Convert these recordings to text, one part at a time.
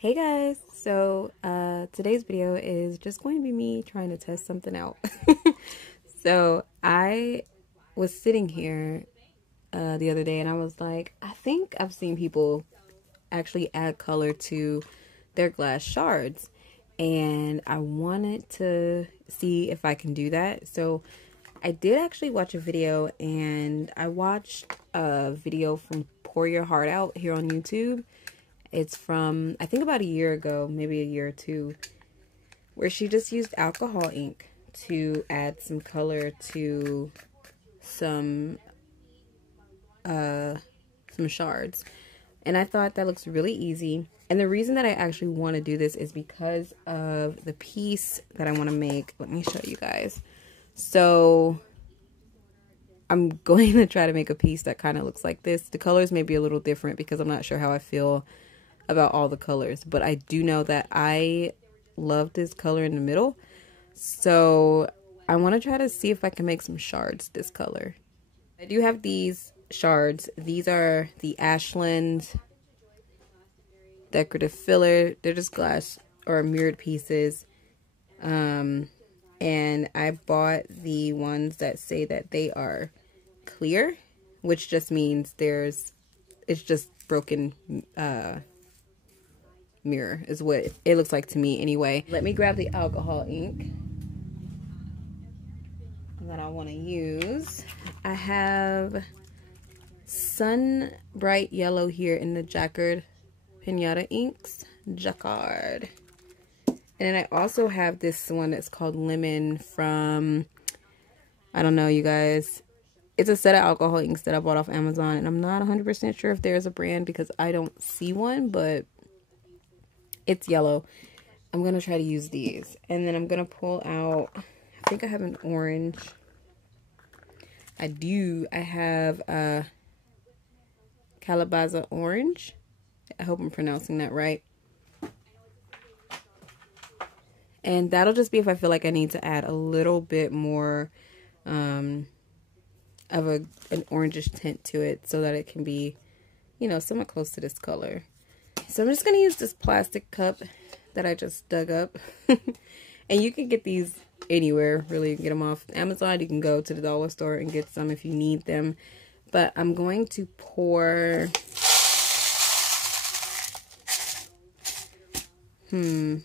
Hey guys, so today's video is just going to be me trying to test something out. So I was sitting here the other day and I was like, I think I've seen people actually add color to their glass shards, and I wanted to see if I can do that. So I did actually watch a video, and I watched a video from Pour Your Heart Out here on YouTube. It's from, I think, about a year ago, maybe a year or two, where she just used alcohol ink to add some color to some shards. And I thought that looks really easy. And the reason that I actually want to do this is because of the piece that I want to make. Let me show you guys. So I'm going to try to make a piece that kind of looks like this. The colors may be a little different because I'm not sure how I feel about all the colors, but I do know that I love this color in the middle. So I want to try to see if I can make some shards this color. I do have these shards. These are the Ashland decorative filler. They're just glass or mirrored pieces. And I bought the ones that say that they are clear, which just means it's just broken mirror is what it looks like to me anyway. Let me grab the alcohol ink that I want to use. I have Sun Bright Yellow here in the Jacquard Pinata inks, Jacquard. And then I also have this one that's called Lemon from, I don't know, you guys. It's a set of alcohol inks that I bought off Amazon, and I'm not 100% sure if there's a brand because I don't see one, but it's yellow. I'm going to try to use these. And then I'm going to pull out, I think I have an orange. I do. I have Calabaza orange. I hope I'm pronouncing that right. And that'll just be if I feel like I need to add a little bit more of an orangish tint to it so that it can be, you know, somewhat close to this color. So I'm just going to use this plastic cup that I just dug up. And you can get these anywhere, really. You can get them off Amazon. You can go to the dollar store and get some if you need them. But I'm going to pour... I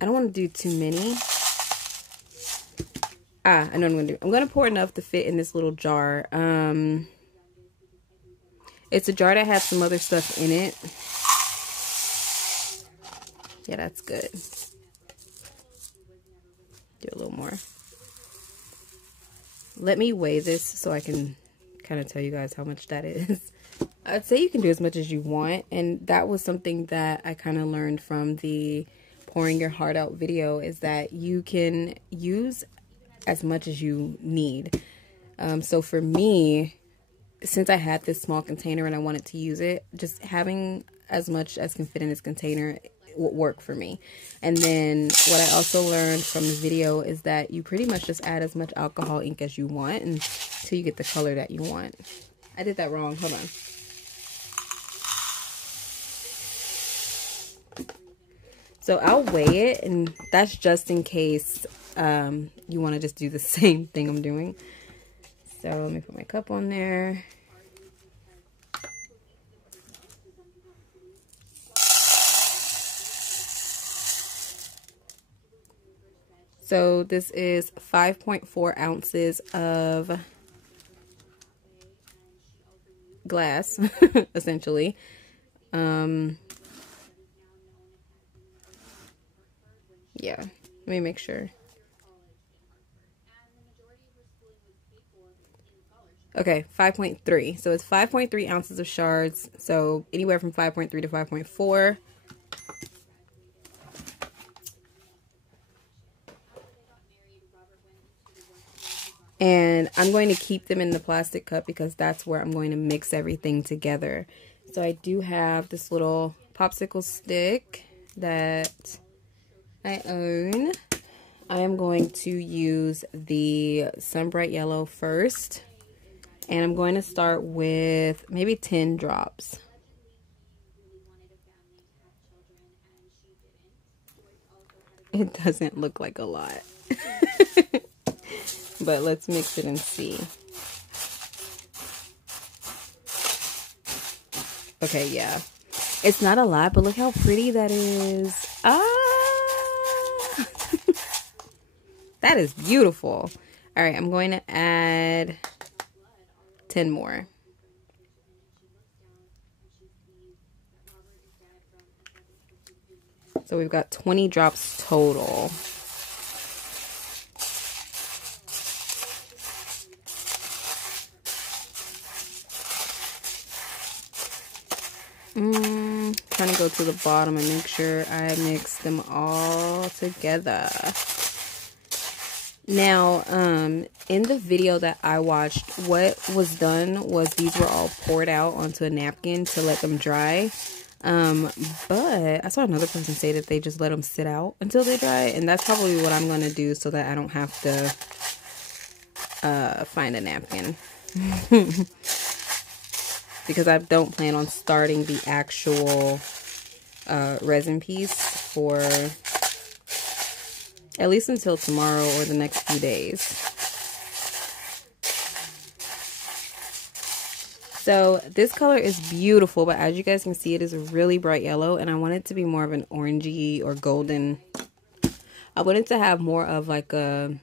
don't want to do too many. I know what I'm going to do. I'm going to pour enough to fit in this little jar. It's a jar that has some other stuff in it. Yeah, that's good. Do a little more. Let me weigh this so I can kind of tell you guys how much that is. I'd say you can do as much as you want, and that was something that I kind of learned from the Pouring Your Heart Out video, is that you can use as much as you need. So for me, since I had this small container and I wanted to use it, just having as much as can fit in this container would work for me. And then what I also learned from the video is that you pretty much just add as much alcohol ink as you want until you get the color that you want. I did that wrong. Hold on. So I'll weigh it, and that's just in case you want to just do the same thing I'm doing. So let me put my cup on there. So this is 5.4 ounces of glass, essentially. Yeah, let me make sure. Okay, 5.3. So it's 5.3 ounces of shards. So anywhere from 5.3 to 5.4. And I'm going to keep them in the plastic cup because that's where I'm going to mix everything together. So I do have this little popsicle stick that I own. I am going to use the Sun Bright Yellow first. And I'm going to start with maybe 10 drops. It doesn't look like a lot. But let's mix it and see. Okay, yeah. It's not a lot, but look how pretty that is. Ah! That is beautiful. All right, I'm going to add 10 more. So we've got 20 drops total. Trying to go to the bottom and make sure I mix them all together. Now, in the video that I watched, what was done was these were all poured out onto a napkin to let them dry. But I saw another person say that they just let them sit out until they dry, and that's probably what I'm going to do so that I don't have to find a napkin. Because I don't plan on starting the actual resin piece for at least until tomorrow or the next few days. So this color is beautiful, but as you guys can see, it is a really bright yellow, and I want it to be more of an orangey or golden. I want it to have more of like a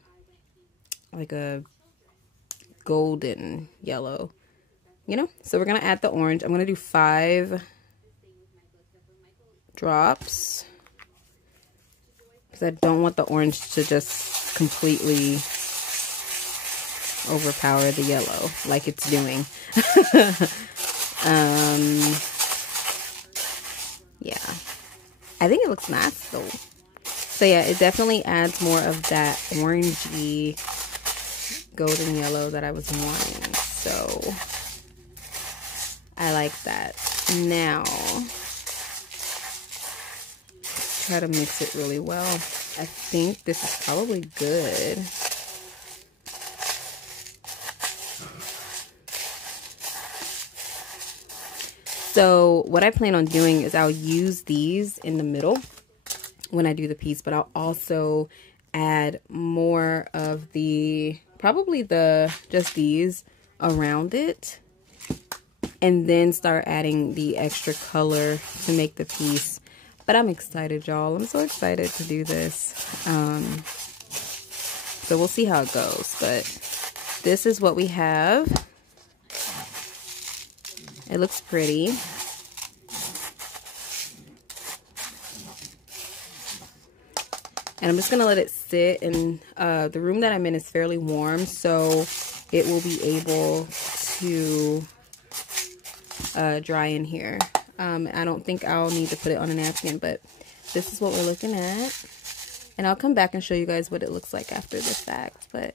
golden yellow, you know? So we're gonna add the orange. I'm gonna do 5 drops because I don't want the orange to just completely overpower the yellow like it's doing. Yeah, I think it looks nice though. So yeah, it definitely adds more of that orangey golden yellow that I was wanting. So I like that. Now try to mix it really well. I think this is probably good. So what I plan on doing is I'll use these in the middle when I do the piece, but I'll also add more of the, probably just these around it, and then start adding the extra color to make the piece. But I'm excited, y'all. I'm so excited to do this. So we'll see how it goes, but this is what we have. It looks pretty. And I'm just going to let it sit. And the room that I'm in is fairly warm, so it will be able to dry in here. I don't think I'll need to put it on a napkin, but this is what we're looking at. And I'll come back and show you guys what it looks like after the fact. But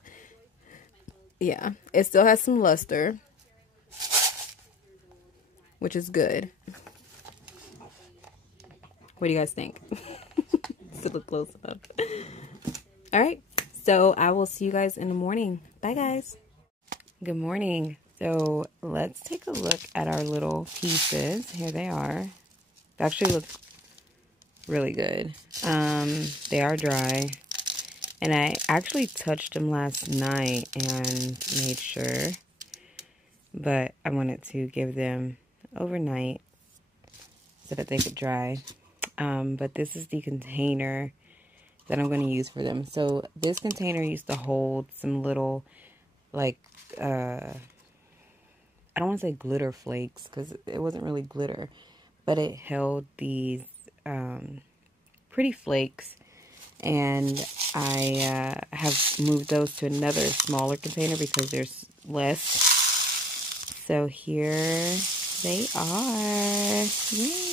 yeah, it still has some luster, which is good. What do you guys think? To look close enough. All right, so I will see you guys in the morning. Bye, guys. Good morning. So let's take a look at our little pieces. Here they are. They actually look really good. They are dry, and I actually touched them last night and made sure, but I wanted to give them overnight so that they could dry. But this is the container that I'm going to use for them. So this container used to hold some little, like, I don't want to say glitter flakes because it wasn't really glitter, but it held these pretty flakes, and I have moved those to another smaller container because there's less. So here they are. Yay.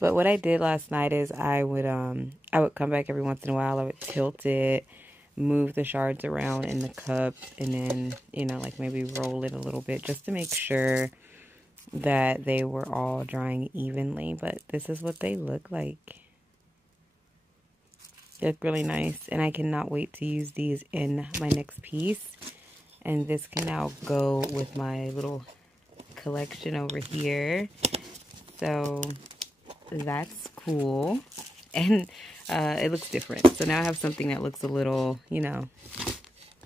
But what I did last night is I would come back every once in a while. I would tilt it, move the shards around in the cup, and then, you know, like maybe roll it a little bit just to make sure that they were all drying evenly. But this is what they look like. They look really nice, and I cannot wait to use these in my next piece. And this can now go with my little collection over here. So that's cool. And it looks different. So now I have something that looks a little, you know,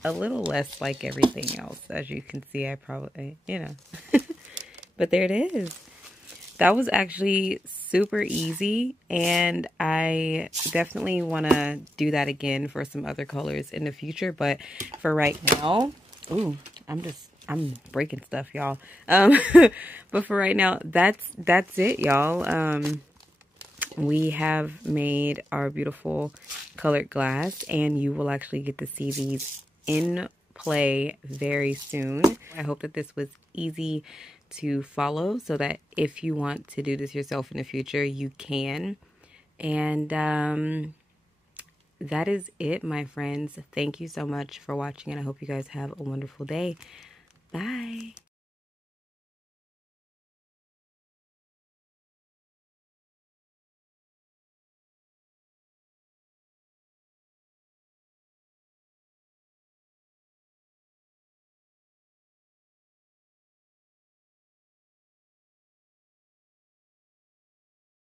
a little less like everything else. As you can see, I probably, you know. But there it is. That was actually super easy, and I definitely want to do that again for some other colors in the future. But for right now, ooh, I'm breaking stuff, y'all. But for right now, that's it, y'all. We have made our beautiful colored glass, and you will actually get to see these in play very soon. I hope that this was easy to follow so that if you want to do this yourself in the future, you can. And that is it, my friends. Thank you so much for watching, and I hope you guys have a wonderful day. Bye.